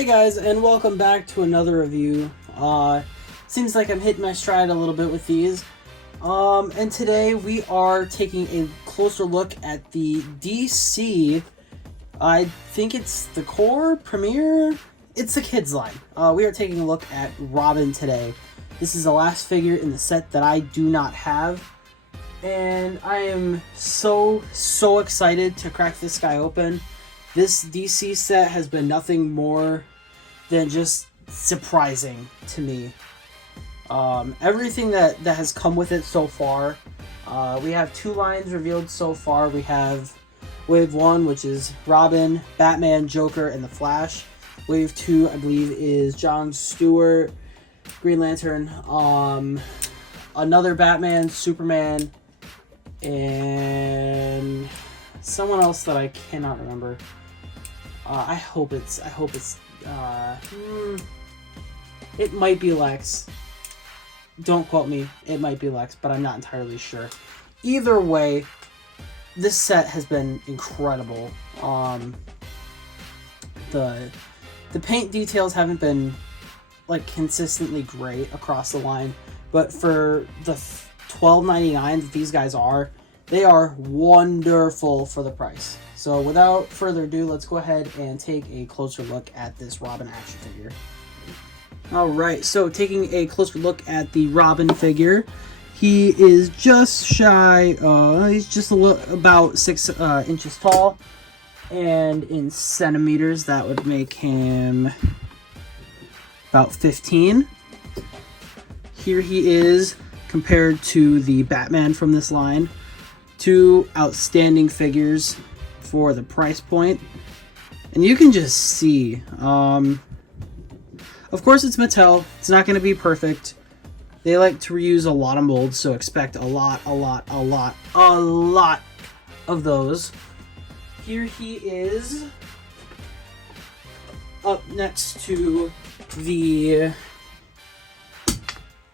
Hey guys, and welcome back to another review. Seems like I'm hitting my stride a little bit with these. And today we are taking a closer look at the DC, I think it's the Core Premier? It's the kids line. We are taking a look at Robin today. This is the last figure in the set that I do not have. And I am so excited to crack this guy open. This DC set has been nothing more than just surprising to me. Everything that has come with it so far. We have two lines revealed so far. We have Wave 1, which is Robin, Batman, Joker, and the Flash. Wave 2, I believe, is John Stewart, Green Lantern, another Batman, Superman, and someone else that I cannot remember. I hope it's it might be Lex. Don't quote me. It might be Lex, but I'm not entirely sure. Either way, this set has been incredible. The paint details haven't been like consistently great across the line, but for the $12.99 that these guys are, they are wonderful for the price. So without further ado, let's go ahead and take a closer look at this Robin action figure. Alright, so taking a closer look at the Robin figure, he is just shy, he's just about 6 inches tall, and in centimeters that would make him about 15. Here he is compared to the Batman from this line. Two outstanding figures for the price point, and you can just see, of course it's Mattel, it's not going to be perfect. They like to reuse a lot of molds, so expect a lot of those. Here he is up next to the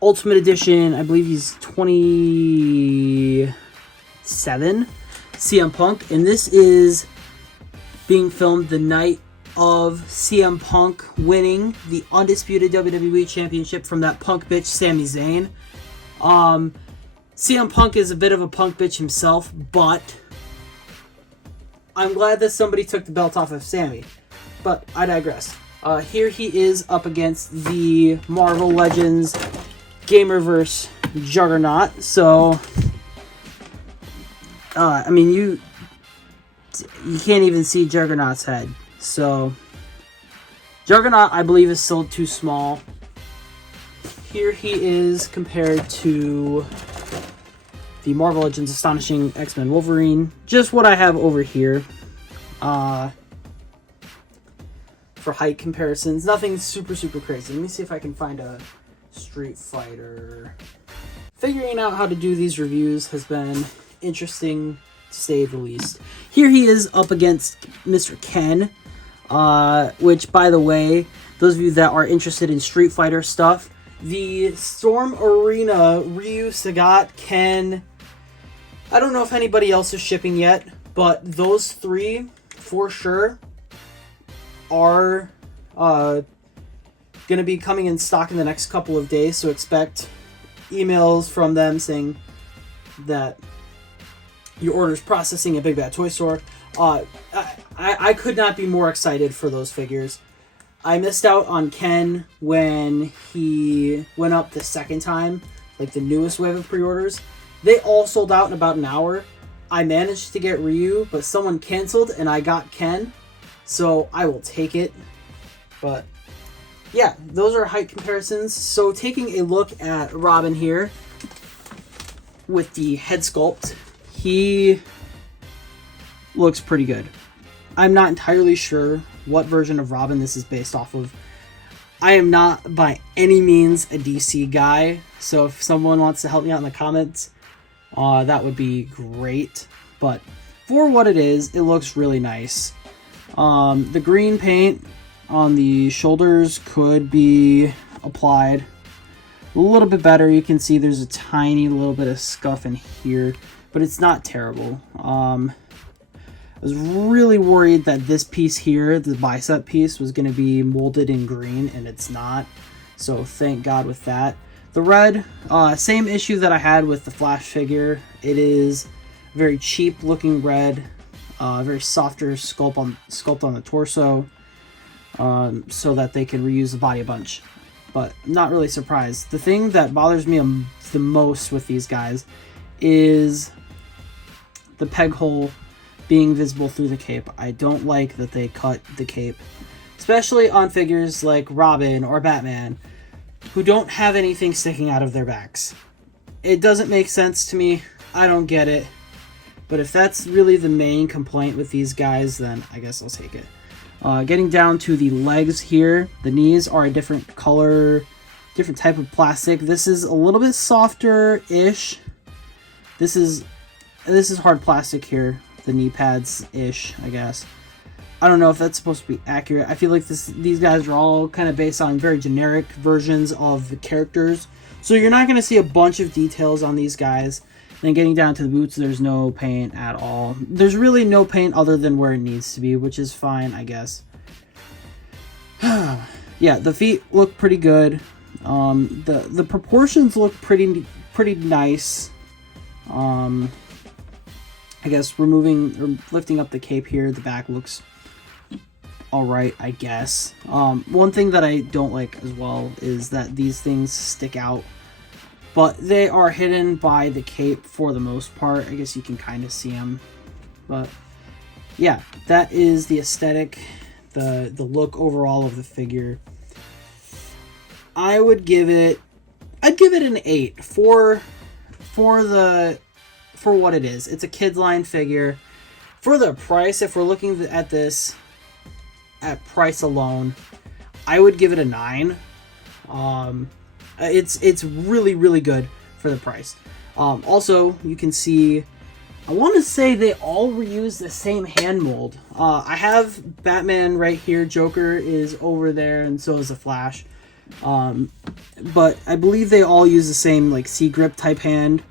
Ultimate Edition. I believe he's 27 CM Punk, and this is being filmed the night of CM Punk winning the undisputed WWE Championship from that punk bitch Sami Zayn. CM Punk is a bit of a punk bitch himself, but I'm glad that somebody took the belt off of Sami. But I digress. Here he is up against the Marvel Legends Gamerverse Juggernaut. So I mean, you can't even see Juggernaut's head. So Juggernaut, I believe, is still too small. Here he is compared to the Marvel Legends Astonishing X-Men Wolverine. Just what I have over here. For height comparisons. Nothing super crazy. Let me see if I can find a Street Fighter. Figuring out how to do these reviews has been interesting, to say the least. Here he is up against Mr. Ken, which, by the way, those of you that are interested in Street Fighter stuff, the Storm Arena Ryu, Sagat, Ken, I don't know if anybody else is shipping yet, but those three, for sure, are going to be coming in stock in the next couple of days, so expect emails from them saying that your order's processing at Big Bad Toy Store. I could not be more excited for those figures. I missed out on Ken when he went up the second time, like the newest wave of pre-orders. They all sold out in about an hour. I managed to get Ryu, but someone canceled and I got Ken, so I will take it. But yeah, those are height comparisons. So taking a look at Robin here with the head sculpt, he looks pretty good. I'm not entirely sure what version of Robin this is based off of. I am not by any means a DC guy, so if someone wants to help me out in the comments, that would be great. But for what it is, it looks really nice. The green paint on the shoulders could be applied a little bit better. You can see there's a tiny little bit of scuff in here, but it's not terrible. was really worried that this piece here, the bicep piece, was going to be molded in green, and it's not. So thank God with that. The red, same issue that I had with the Flash figure. It is very cheap looking red, very softer sculpt on the torso, so that they can reuse the body a bunch. But I'm not really surprised. The thing that bothers me the most with these guys is the peg hole being visible through the cape. I don't like that they cut the cape, especially on figures like Robin or Batman, who don't have anything sticking out of their backs. It doesn't make sense to me. I don't get it. But if that's really the main complaint with these guys, then I guess I'll take it. Getting down to the legs here, the knees are a different color, different type of plastic. This is a little bit softer-ish. This is hard plastic here, the knee pads-ish, I guess. I don't know if that's supposed to be accurate. I feel like these guys are all kind of based on very generic versions of the characters. So you're not going to see a bunch of details on these guys. Then getting down to the boots, there's no paint at all. There's really no paint other than where it needs to be, which is fine, I guess. Yeah, the feet look pretty good. The proportions look pretty nice. I guess removing or lifting up the cape here, the back looks alright, I guess. One thing that I don't like as well is that these things stick out, but they are hidden by the cape for the most part. I guess you can kind of see them. But yeah, that is the aesthetic, the look overall of the figure. I'd give it an 8 for what it is. It's a kids line figure. For the price, if we're looking at this at price alone, I would give it a 9. It's really good for the price. Also, you can see, I want to say they all reuse the same hand mold. I have Batman right here, Joker is over there, and so is the Flash. But I believe they all use the same like C-grip type hand,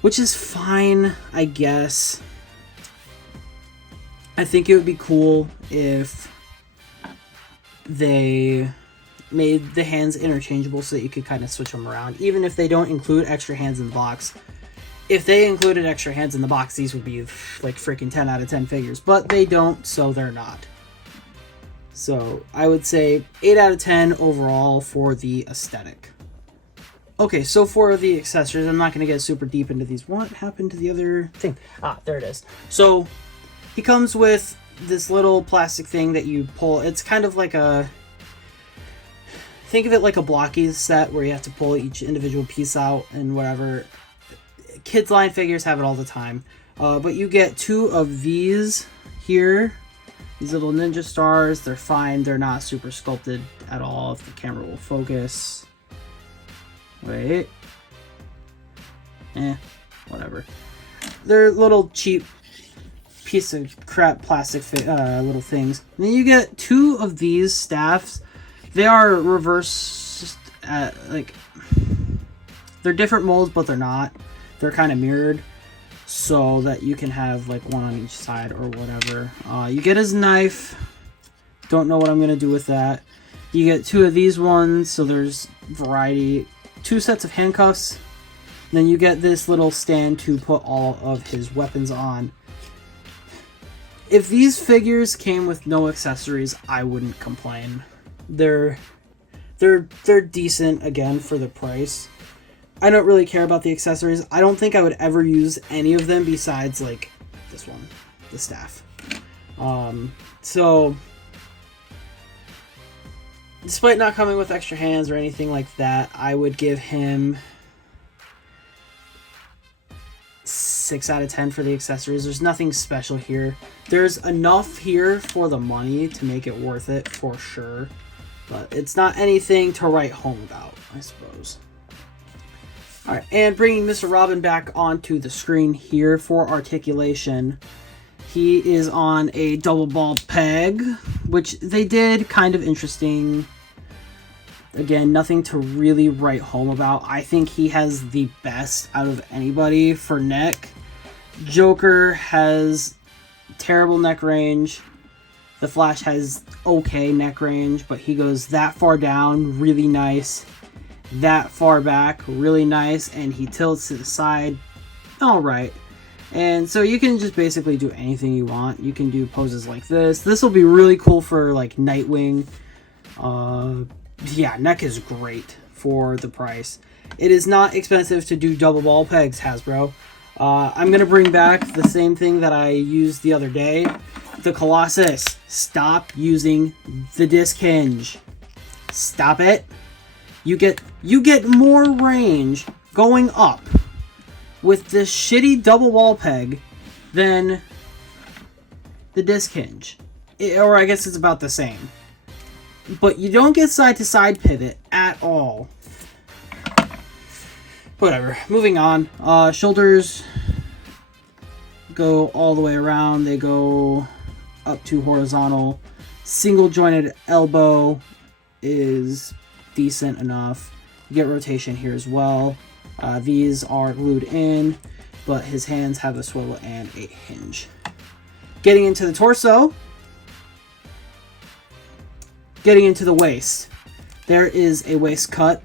which is fine, I guess. I think it would be cool if they made the hands interchangeable so that you could kind of switch them around, even if they don't include extra hands in the box. If they included extra hands in the box, these would be like freaking 10 out of 10 figures, but they don't, so they're not. So I would say 8 out of 10 overall for the aesthetic. Okay, so for the accessories, I'm not going to get super deep into these. What happened to the other thing? Ah, there it is. So he comes with this little plastic thing that you pull. It's kind of like a... Think of it like a blocky set where you have to pull each individual piece out and whatever. Kids line figures have it all the time. But you get 2 of these here. These little ninja stars. They're fine. They're not super sculpted at all, if the camera will focus. Wait. Whatever. They're little cheap piece of crap plastic little things. And then you get 2 of these staffs. They are reversed, like, they're different molds, but they're not. They're kind of mirrored, so that you can have, like, one on each side or whatever. You get his knife. Don't know what I'm going to do with that. You get 2 of these ones, so there's variety. 2 sets of handcuffs. Then you get this little stand to put all of his weapons on. If these figures came with no accessories, I wouldn't complain. They're decent, again, for the price. I don't really care about the accessories. I don't think I would ever use any of them besides, like, this one, the staff. So, despite not coming with extra hands or anything like that, I would give him 6 out of 10 for the accessories. There's nothing special here. There's enough here for the money to make it worth it, for sure. But it's not anything to write home about, I suppose. Alright, and bringing Mr. Robin back onto the screen here for articulation. He is on a double ball peg, which they did kind of interesting. Again, nothing to really write home about. I think he has the best out of anybody for neck. Joker has terrible neck range. The Flash has okay neck range, but he goes that far down, really nice. That far back, really nice. And he tilts to the side, all right. And so you can just basically do anything you want. You can do poses like this. This will be really cool for like Nightwing. Yeah, neck is great for the price. It is not expensive to do double ball pegs, Hasbro. I'm going to bring back the same thing that I used the other day. The Colossus. Stop using the disc hinge. Stop it. You get more range going up with this shitty double wall peg than the disc hinge. Or I guess it's about the same. But you don't get side to side pivot at all. Whatever. Moving on. Shoulders go all the way around. They go up to horizontal. Single jointed elbow is decent enough. You get rotation here as well. These are glued in, but his hands have a swivel and a hinge. Getting into the torso. Getting into the waist. There is a waist cut,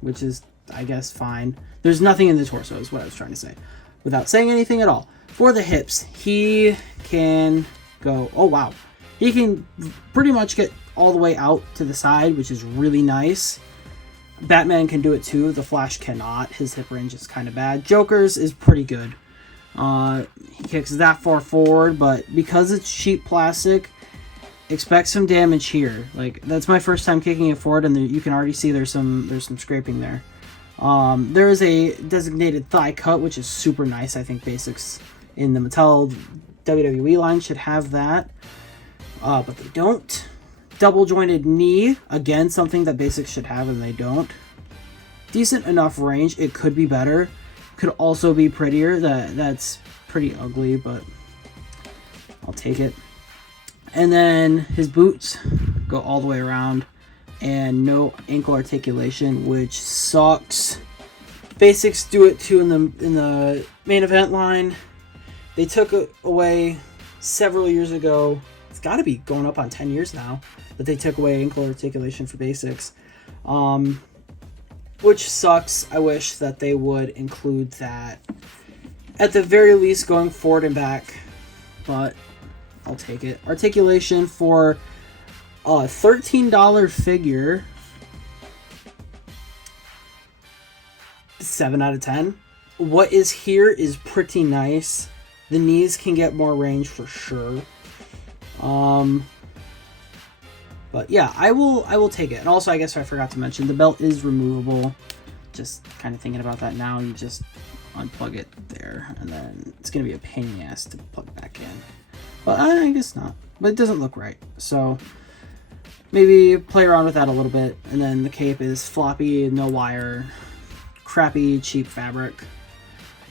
which is, I guess, fine. There's nothing in the torso is what I was trying to say, without saying anything at all. For the hips, he can go, oh wow. He can pretty much get all the way out to the side, which is really nice. Batman can do it too. The Flash cannot. His hip range is kind of bad. Joker's is pretty good. He kicks that far forward, but because it's cheap plastic, expect some damage here. Like, that's my first time kicking it forward, and you can already see there's some scraping there. There is a designated thigh cut, which is super nice. I think Basics in the Mattel WWE line should have that, but they don't. Double jointed knee, again, something that Basics should have, and they don't. Decent enough range. It could be better. Could also be prettier. That's pretty ugly, but I'll take it. And then his boots go all the way around, and no ankle articulation, which sucks. Basics do it too in the main event line. They took it away several years ago. It's got to be going up on 10 years now that they took away ankle articulation for Basics, which sucks. I wish that they would include that at the very least going forward and back, but I'll take it. Articulation for a $13 figure, 7 out of 10. What is here is pretty nice. The knees can get more range for sure. But yeah, I will take it. And also, I guess I forgot to mention, the belt is removable. Just kind of thinking about that now. You just unplug it there, and then it's going to be a pain in the ass to plug back in. But I guess not. But it doesn't look right. So maybe play around with that a little bit. And then the cape is floppy, no wire, crappy, cheap fabric.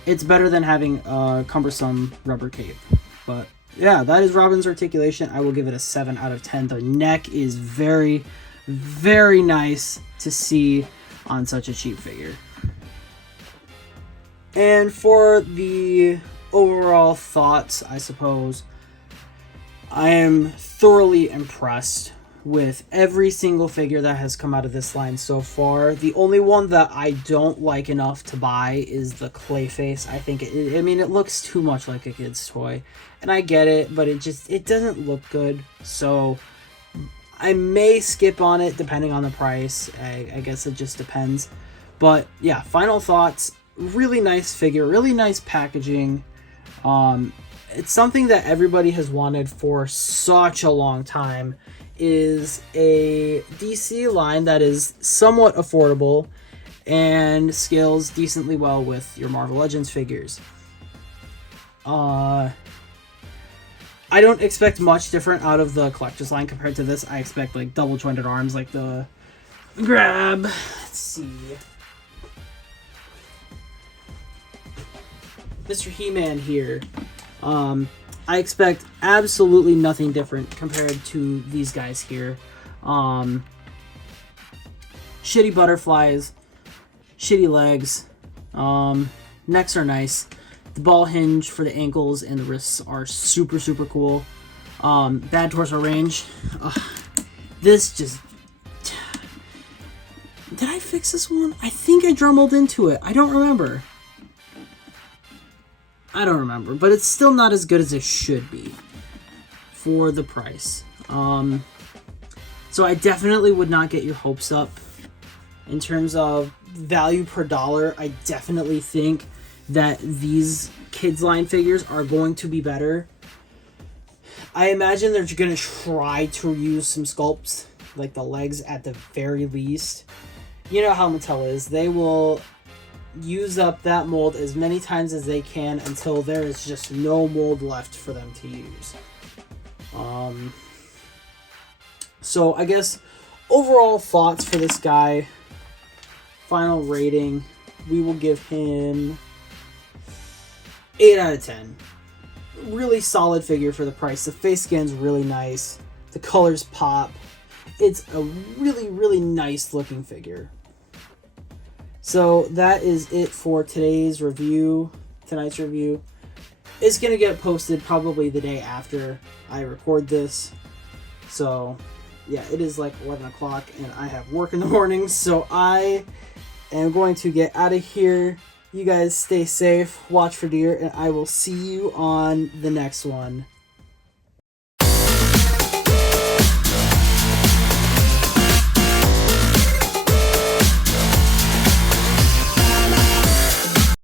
It's better than having a cumbersome rubber cape. But yeah, that is Robin's articulation. I will give it a 7 out of 10. The neck is very, very nice to see on such a cheap figure. And for the overall thoughts, I suppose, I am thoroughly impressed with every single figure that has come out of this line so far. The only one that I don't like enough to buy is the Clayface. I think it looks too much like a kid's toy, and I get it, but it doesn't look good. So I may skip on it depending on the price. I guess it just depends. But yeah, final thoughts. Really nice figure, really nice packaging. It's something that everybody has wanted for such a long time, is a DC line that is somewhat affordable and scales decently well with your Marvel Legends figures. I don't expect much different out of the collector's line compared to this. I expect like double jointed arms, like the grab. Let's see. Mr. He-Man here. I expect absolutely nothing different compared to these guys here. Shitty butterflies, shitty legs, necks are nice. The ball hinge for the ankles and the wrists are super, super cool. Bad torso range. This just... Did I fix this one? I think I Dremelled into it. I don't remember. But it's still not as good as it should be for the price. So I definitely would not get your hopes up. In terms of value per dollar, I definitely think that these kids line figures are going to be better. I imagine they're going to try to use some sculpts, like the legs at the very least. You know how Mattel is. They will use up that mold as many times as they can until there is just no mold left for them to use. So I guess overall thoughts for this guy, final rating, we will give him 8 out of 10. Really solid figure for the price. The face scan's really nice. The colors pop. It's a really, really nice looking figure. So that is it for tonight's review. It's going to get posted probably the day after I record this. So, yeah, it is like 11 o'clock and I have work in the morning. So I am going to get out of here. You guys stay safe, watch for deer, and I will see you on the next one.